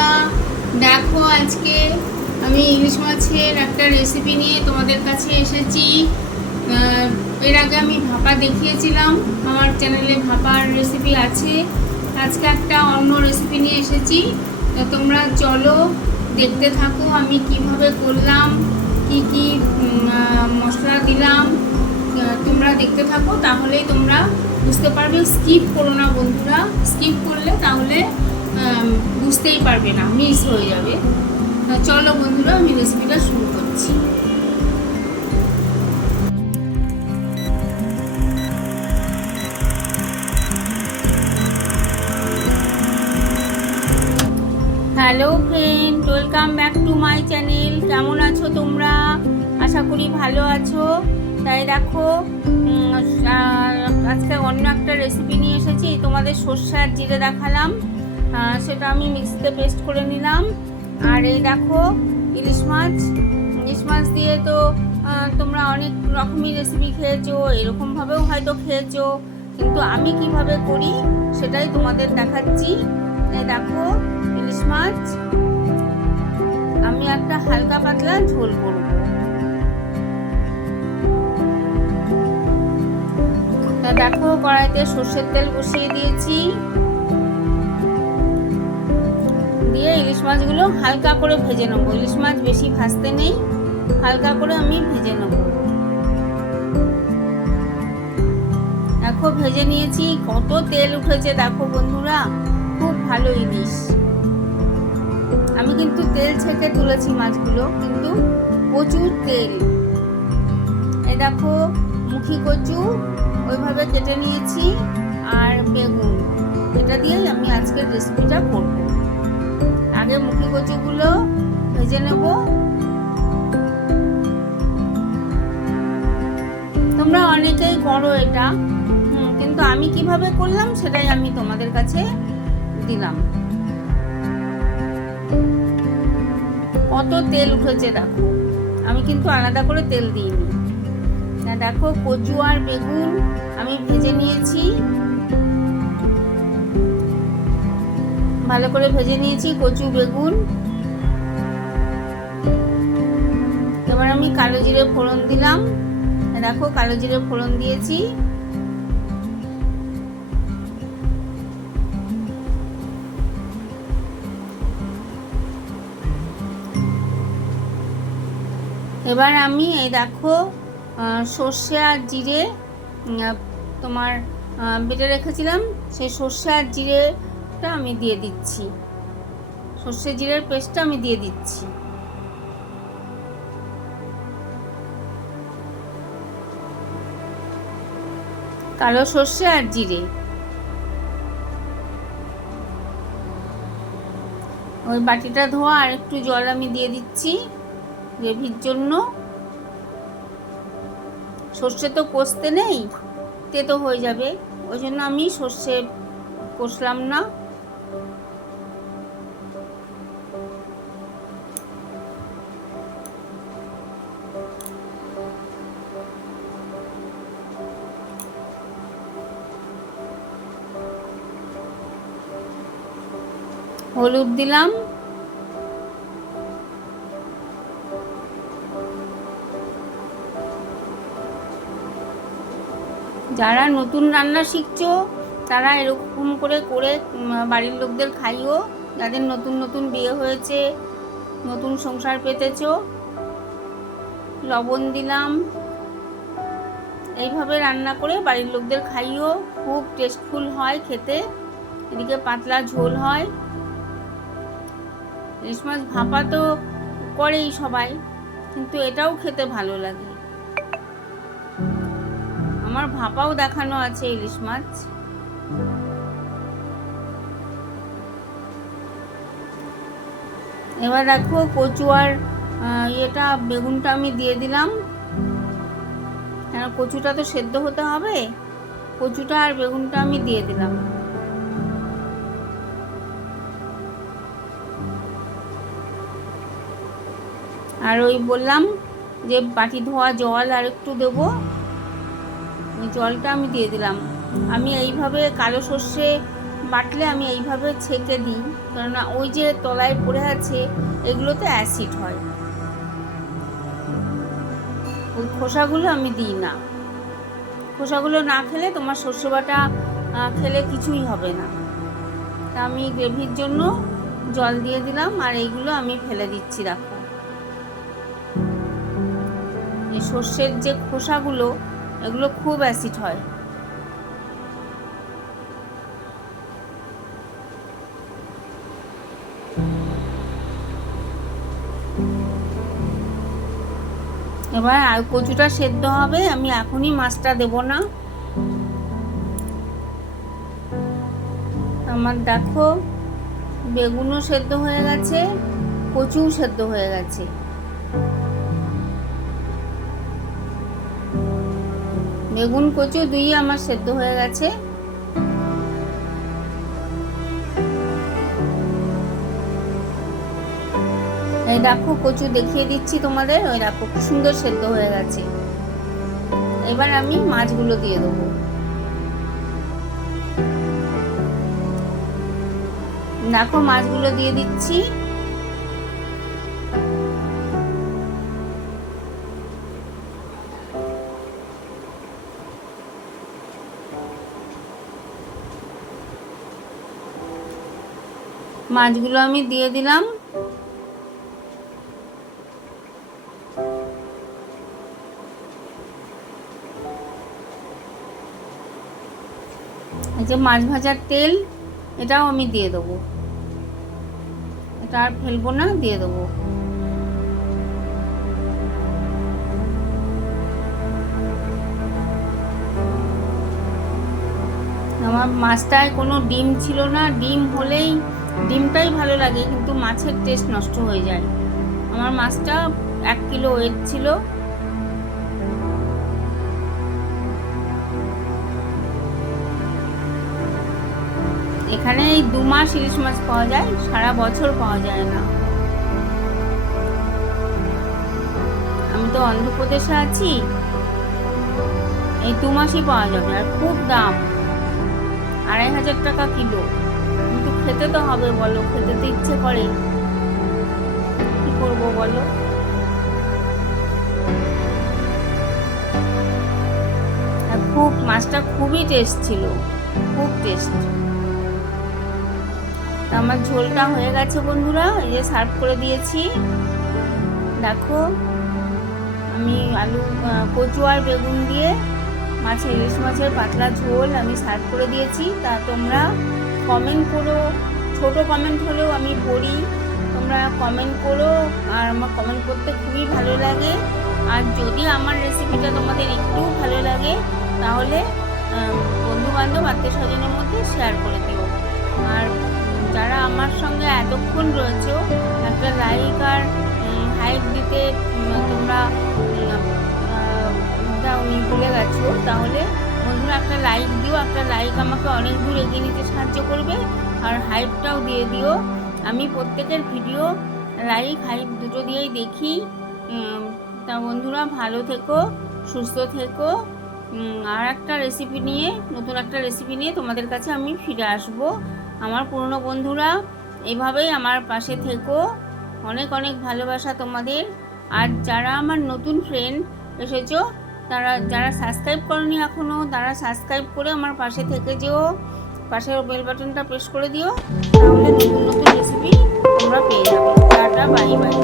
বন্ধুরা, দেখো আজকে আমি ইলিশ মাছের একটা রেসিপি নিয়ে তোমাদের কাছে এসেছি। এর আগে আমি ভাপা দেখিয়েছিলাম, আমার চ্যানেলে ভাপার রেসিপি আছে। আজকে একটা অন্য রেসিপি নিয়ে এসেছি। তো তোমরা চলো দেখতে থাকো আমি কীভাবে করলাম, কি কি মশলা দিলাম। তোমরা দেখতে থাকো, তাহলেই তোমরা বুঝতে পারবে। স্কিপ করো না বন্ধুরা স্কিপ করলে তাহলে বুঝতেই পারবে না মিস হয়ে যাবে। চলো বন্ধুরা, আমি রেসিপিটা শুরু করছি। Hello friend welcome back to my channel কেমন আছো তোমরা? আশা করি ভালো আছো। তাই দেখো আজকে অন্য একটা রেসিপি নিয়ে এসেছি, তোমাদের সর্ষে আর জিরে দেখালাম। সেটা আমি মিক্সিতে পেস্ট করে নিলাম। আর এই দেখো, ইলিশ মাছ। ইলিশ মাছ দিয়ে তো তোমরা অনেক রকমই রেসিপি খেয়েছো, এরকমভাবেও হয়তো খেয়েছো। কিন্তু আমি কীভাবে করি, সেটাই তোমাদের দেখাচ্ছি। এই দেখো, ইলিশ মাছ। আমি একটা হালকা পাতলা ঝোল করব। তা দেখো, কড়াইতে সর্ষের তেল বসিয়ে দিয়েছি। দিয়ে ইলিশ মাছগুলো হালকা করে ভেজে নেব। ইলিশ মাছ বেশি ভাজতে নেই, হালকা করে আমি ভেজে নেব। দেখো, ভেজে নিয়েছি, কত তেল উঠেছে, দেখো বন্ধুরা, খুব ভালো ইলিশ। আমি কিন্তু তেল ছেঁকে তুলেছি মাছগুলো, কিন্তু প্রচুর তেল। এ দেখো, মুখি কচু, ওইভাবে কেটে নিয়েছি, আর বেগুন। এটা দিয়েই আমি আজকের রেসিপিটা করব। আগে মুখি কচুগুলো ভেজে নেব। তোমরা অনেকেই করো এটা। কিন্তু আমি কীভাবে করলাম সেটাই আমি তোমাদের কাছে দিলাম। কত তেল উঠেছে দেখো। আমি কিন্তু আলাদা করে তেল দিইনি। না, দেখো কচু আর বেগুন আমি ভেজে নিয়েছি। ভালো করে ভেজে নিয়েছি, কচু, বেগুন। এবার আমি কালো জিরে ফোড়ন দিলাম। দেখো, কালো জিরে ফোড়ন দিয়েছি। এবার আমি, এই দেখো সর্ষে আর জিরে তোমার বেটে রেখেছিলাম। সেই সর্ষে আর জিরেটা আমি দিয়ে দিচ্ছি। সর্ষে জিরের পেস্টটা আমি দিয়ে দিচ্ছি। কালো সর্ষে আর জিরে। ওই বাটিটা ধোয়া আর একটু জল আমি দিয়ে দিচ্ছি গ্রেভির জন্য। সর্ষে তো কষতে নেই, তেতো হয়ে যাবে। ওই জন্য আমি সর্ষে কষলাম না। হলুদ দিলাম। যারা নতুন রান্না শিখছো, তারা এরকম করে করে বাড়ির লোকদের খাইও। যাদের নতুন নতুন বিয়ে হয়েছে, নতুন সংসার পেতেছ, লবণ দিলাম। এইভাবে রান্না করে বাড়ির লোকদের খাইও। খুব টেস্টফুল হয় খেতে। এদিকে পাতলা ঝোল হয়। ইলিশ মাছ ভাপা তো করেই সবাই, কিন্তু এটাও খেতে ভালো লাগে। আমার ভাপাও দেখানো আছে ইলিশ মাছ। এবার দেখো কচু আর ইয়েটা, বেগুনটা আমি দিয়ে দিলাম। কেন কচুটা তো সেদ্ধ হতে হবে। কচুটা আর বেগুনটা আমি দিয়ে দিলাম। আর ওই বললাম যে বাটি ধোয়া জল আর একটু দেবো। ওই জলটা আমি দিয়ে দিলাম। আমি এইভাবে কালো সর্ষে বাটলে আমি এইভাবে ছেঁকে দিই। কেননা ওই যে তলায় পড়ে আছে, এগুলোতে অ্যাসিড হয়। ওই খোসাগুলো আমি দিই না। খোসাগুলো না খেলে তোমার শস্য বাটা খেলে কিছুই হবে না। তা আমি গ্রেভির জন্য জল দিয়ে দিলাম আর এইগুলো আমি ফেলে দিচ্ছি দেখো সর্ষের যে খোসাগুলো, এগুলো খুব অ্যাসিড হয়। এবার আর কচুটা সেদ্ধ হবে, আমি এখনই মাছটা দেব না। আমার দেখো, বেগুনও সেদ্ধ হয়ে গেছে, কচুও সেদ্ধ হয়ে গেছে। বেগুন, কচু দুই আমার সেদ্ধ হয়ে গেছে। এই দেখো কচু দেখিয়ে দিচ্ছি তোমাদের। ওই দেখো কি সুন্দর সেদ্ধ হয়ে গেছে। এবার আমি মাছগুলো দিয়ে দেবো। দেখো মাছগুলো দিয়ে দিচ্ছি। মাছগুলো আমি দিয়ে দিলাম। এই যে মাছ ভাজার তেল, এটাও আমি দিয়ে দেবো। এটা আর ফেলব না, দিয়ে দেবো। আমার মাছটায় কোনো ডিম ছিল না, ডিম হলেই ডিমটাই ভালো লাগে, কিন্তু মাছের টেস্ট নষ্ট হয়ে যায়। আমার মাছটা এক কিলো ওয়েট ছিল। এখানে এই দু মাস ইলিশ মাছ পাওয়া যায়, সারা বছর পাওয়া যায় না। আমি তো অন্ধ্রপ্রদেশে আছি। এই দু মাসই পাওয়া যাবে, আর খুব দাম। আড়াই হাজার টাকা কিলো। কিন্তু খেতে তো হবে বলো, খেতে তো ইচ্ছে করে। কি করব বলো? খুব, মাছটা খুবই টেস্ট ছিল, খুব টেস্ট আমার ঝোলটা হয়ে গেছে বন্ধুরা, এই যে সার্ভ করে দিয়েছি। দেখো, আমি আলু কচু আর বেগুন দিয়ে মাছের ইলিশ মাছের পাতলা ঝোল আমি সার্ভ করে দিয়েছি। তা তোমরা কমেন্ট করো, ছোট কমেন্ট হলেও আমি পড়ি। তোমরা কমেন্ট করো, আর আমার কমেন্ট করতে খুবই ভালো লাগে। আর যদি আমার রেসিপিটা তোমাদের একটু ভালো লাগে, তাহলে বন্ধু বান্ধব আত্মীয় স্বজনের মধ্যে শেয়ার করে দিও। আর যারা আমার সঙ্গে এতক্ষণ রয়েছে একটা লাইক আর হাইপ দিতে তোমরা ভুলে গেছো, তাহলে বন্ধুরা, একটা লাইক দিও, একটা লাইক আমাকে অনেক দূর এগিয়ে নিতে সাহায্য করবে। আর হাইপটাও দিয়ে দিও। আমি প্রত্যেকের ভিডিও লাইক হাইপ দুটো দিয়েই দেখি। তা বন্ধুরা, ভালো থেকো, সুস্থ থেকো। আর একটা রেসিপি নিয়ে, নতুন একটা রেসিপি নিয়ে তোমাদের কাছে আমি ফিরে আসব। আমার পুরনো বন্ধুরা, এভাবেই আমার পাশে থেকো। অনেক অনেক ভালোবাসা তোমাদের। আর যারা আমার নতুন ফ্রেন্ড এসেছ তারা যারা সাবস্ক্রাইব করেনি এখনও তারা সাবস্ক্রাইব করে আমার পাশে থেকে যেও। পাশের বেল বাটনটা প্রেস করে দিও। তাহলে নতুন নতুন রেসিপি তোমরা পেয়ে যাবে। Tata bye bye